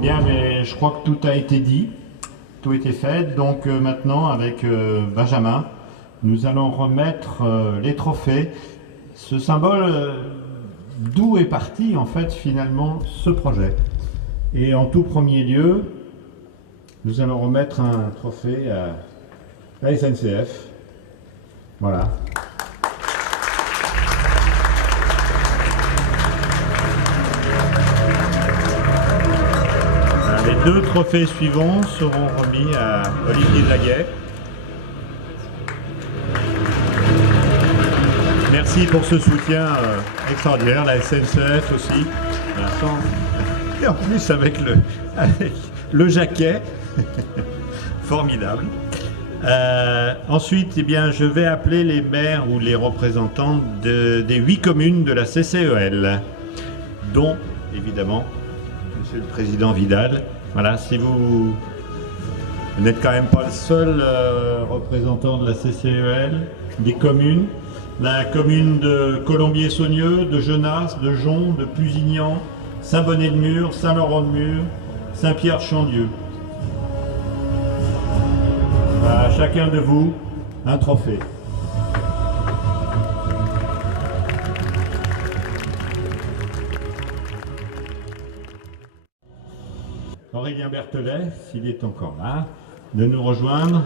Bien, mais je crois que tout a été dit, tout a été fait. Donc maintenant, avec Benjamin, nous allons remettre les trophées. Ce symbole, d'où est parti en fait finalement ce projet. Et en tout premier lieu, nous allons remettre un trophée à la SNCF. Voilà. Les deux trophées suivants seront remis à Olivier Daguet. Merci pour ce soutien extraordinaire, la SNCF aussi. Et en plus avec le jaquet, formidable. Ensuite, eh bien, je vais appeler les maires ou les représentants des 8 communes de la CCEL, dont évidemment Monsieur le Président Vidal. Voilà, si vous n'êtes quand même pas le seul représentant de la CCEL, des communes, la commune de Colombier-Saunieux, de Genasse, de Jonc, de Pusignan, Saint-Bonnet-de-Mur, Saint-Laurent-de-Mur, Saint-Pierre-Chandieu. À chacun de vous, un trophée. Aurélien Berthelet, s'il est encore là, de nous rejoindre,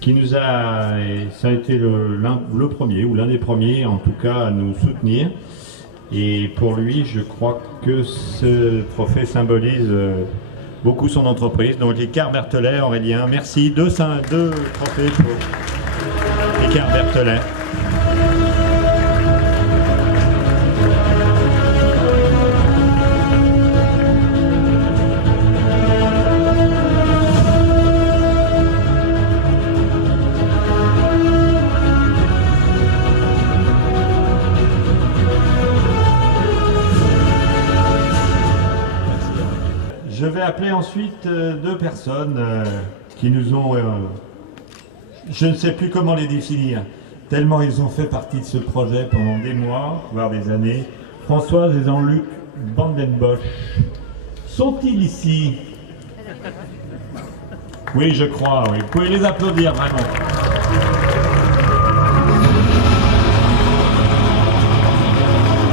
qui nous a, et ça a été le premier, ou l'un des premiers en tout cas, à nous soutenir. Et pour lui, je crois que ce trophée symbolise beaucoup son entreprise. Donc Écart Berthelet, Aurélien, merci. Deux trophées pour Écart Berthelet. Je vais appeler ensuite deux personnes qui nous ont... je ne sais plus comment les définir, tellement ils ont fait partie de ce projet pendant des mois, voire des années. Françoise et Jean-Luc Bandenbosch. Sont-ils ici? Oui, je crois, oui. Vous pouvez les applaudir, vraiment.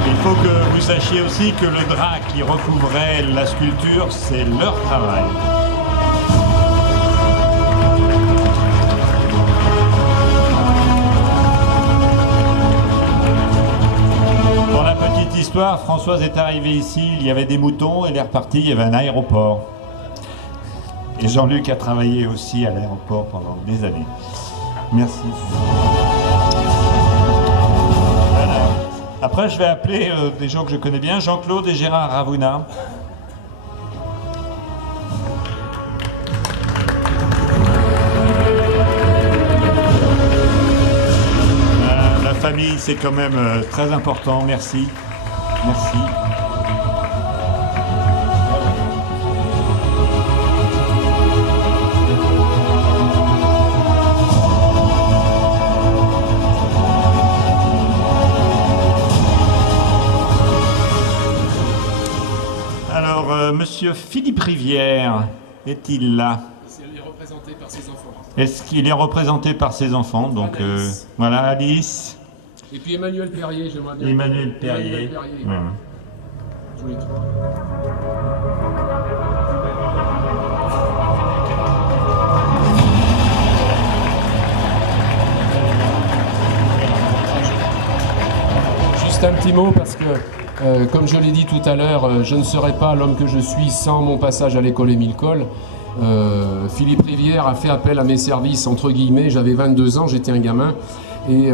Il faut que vous sachiez aussi que le drap qui recouvrait la sculpture, c'est leur travail. Pour la petite histoire, Françoise est arrivée ici, il y avait des moutons, elle est repartie, il y avait un aéroport. Et Jean-Luc a travaillé aussi à l'aéroport pendant des années. Merci. Après, je vais appeler des gens que je connais bien, Jean-Claude et Gérard Ravouna. La famille, c'est quand même très important. Merci. Merci. Monsieur Philippe Rivière, est-il là? Il est représenté par ses enfants. Est-ce qu'il est représenté par ses enfants? Donc voilà, Alice. Et puis Emmanuel Perrier, j'aimerais bien. Emmanuel Perrier. Ouais. Tous les trois. Juste un petit mot parce que comme je l'ai dit tout à l'heure, je ne serais pas l'homme que je suis sans mon passage à l'école Émile Coll. Philippe Rivière a fait appel à mes services, entre guillemets, j'avais 22 ans, j'étais un gamin. Et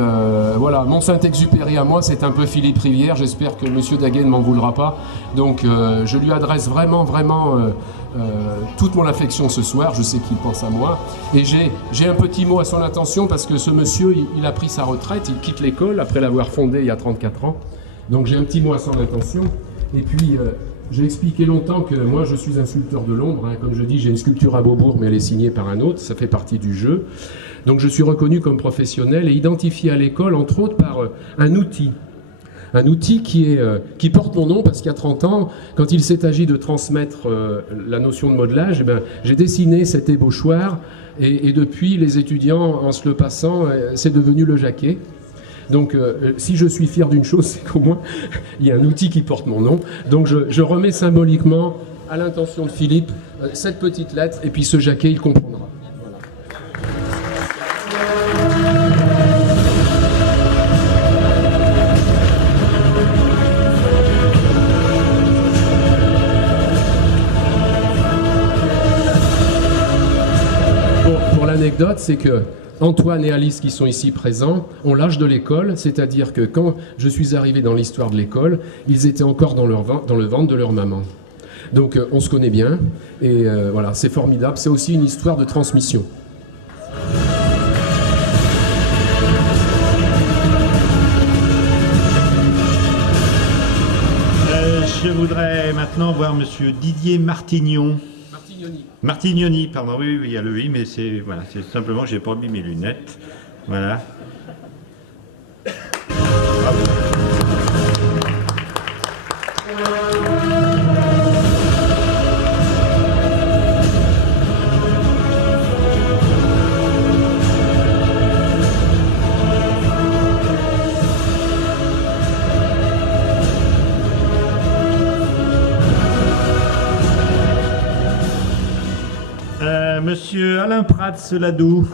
voilà, mon Saint-Exupéry à moi, c'est un peu Philippe Rivière, j'espère que M. Daguet ne m'en voudra pas. Donc je lui adresse vraiment toute mon affection ce soir, je sais qu'il pense à moi. Et j'ai un petit mot à son attention parce que ce monsieur, il a pris sa retraite, il quitte l'école après l'avoir fondée il y a 34 ans. Donc j'ai un petit mot à son attention. Et puis j'ai expliqué longtemps que moi je suis un sculpteur de l'ombre. Hein. Comme je dis, j'ai une sculpture à Beaubourg, mais elle est signée par un autre, ça fait partie du jeu. Donc je suis reconnu comme professionnel et identifié à l'école, entre autres, par un outil un outil qui porte mon nom, parce qu'il y a 30 ans, quand il s'est agi de transmettre la notion de modelage, j'ai dessiné cet ébauchoir, et depuis, les étudiants, en se le passant, c'est devenu le jaquet. Donc, si je suis fier d'une chose, c'est qu'au moins, il y a un outil qui porte mon nom. Donc, je remets symboliquement, à l'intention de Philippe, cette petite lettre, et puis ce jaquet, il comprendra. L'anecdote, c'est que Antoine et Alice, qui sont ici présents, ont l'âge de l'école, c'est-à-dire que quand je suis arrivé dans l'histoire de l'école, ils étaient encore dans le ventre de leur maman. Donc on se connaît bien, et voilà, c'est formidable. C'est aussi une histoire de transmission. Je voudrais maintenant voir Monsieur Didier Martignon. Martignoni, pardon, oui, il y a le oui, mais c'est voilà, c'est simplement que j'ai pas mis mes lunettes. Voilà. Bravo. Monsieur Alain Prats-Ladou.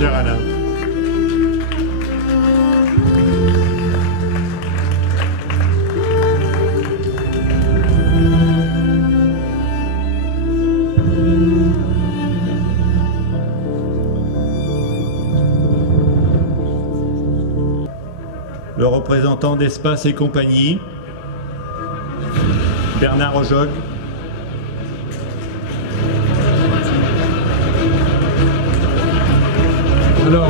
Cher Alain. Le représentant d'Espace et Compagnie, Bernard Ojog. Alors,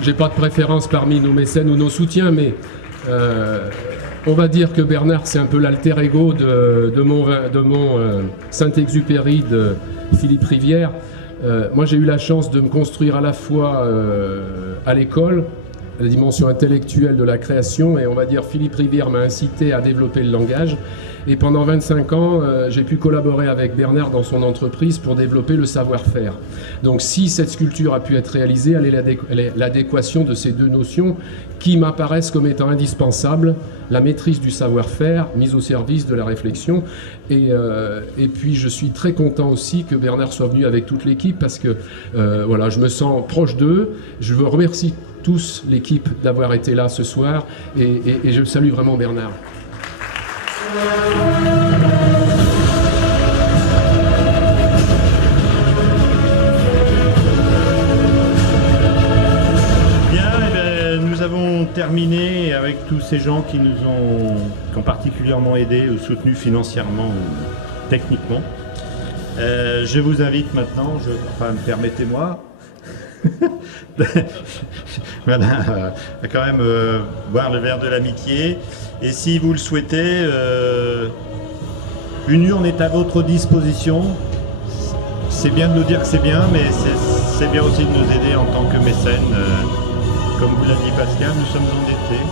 j'ai pas de préférence parmi nos mécènes ou nos soutiens, mais on va dire que Bernard, c'est un peu l'alter ego de mon Saint-Exupéry de Philippe Rivière. Moi, j'ai eu la chance de me construire à la fois à l'école, la dimension intellectuelle de la création, et on va dire Philippe Rivière m'a incité à développer le langage, et pendant 25 ans j'ai pu collaborer avec Bernard dans son entreprise pour développer le savoir-faire. Donc si cette sculpture a pu être réalisée, elle est l'adéquation de ces deux notions qui m'apparaissent comme étant indispensables: la maîtrise du savoir-faire mise au service de la réflexion, et puis je suis très content aussi que Bernard soit venu avec toute l'équipe, parce que voilà, je me sens proche d'eux. Je vous remercie tous, l'équipe, d'avoir été là ce soir, et je salue vraiment Bernard. Bien, nous avons terminé avec tous ces gens qui ont particulièrement aidé ou soutenu financièrement ou techniquement. Je vous invite maintenant, permettez-moi, voilà, à quand même boire le verre de l'amitié. Et si vous le souhaitez, une urne est à votre disposition. C'est bien de nous dire que c'est bien, mais c'est bien aussi de nous aider en tant que mécènes. Comme vous l'a dit Pascal, nous sommes endettés.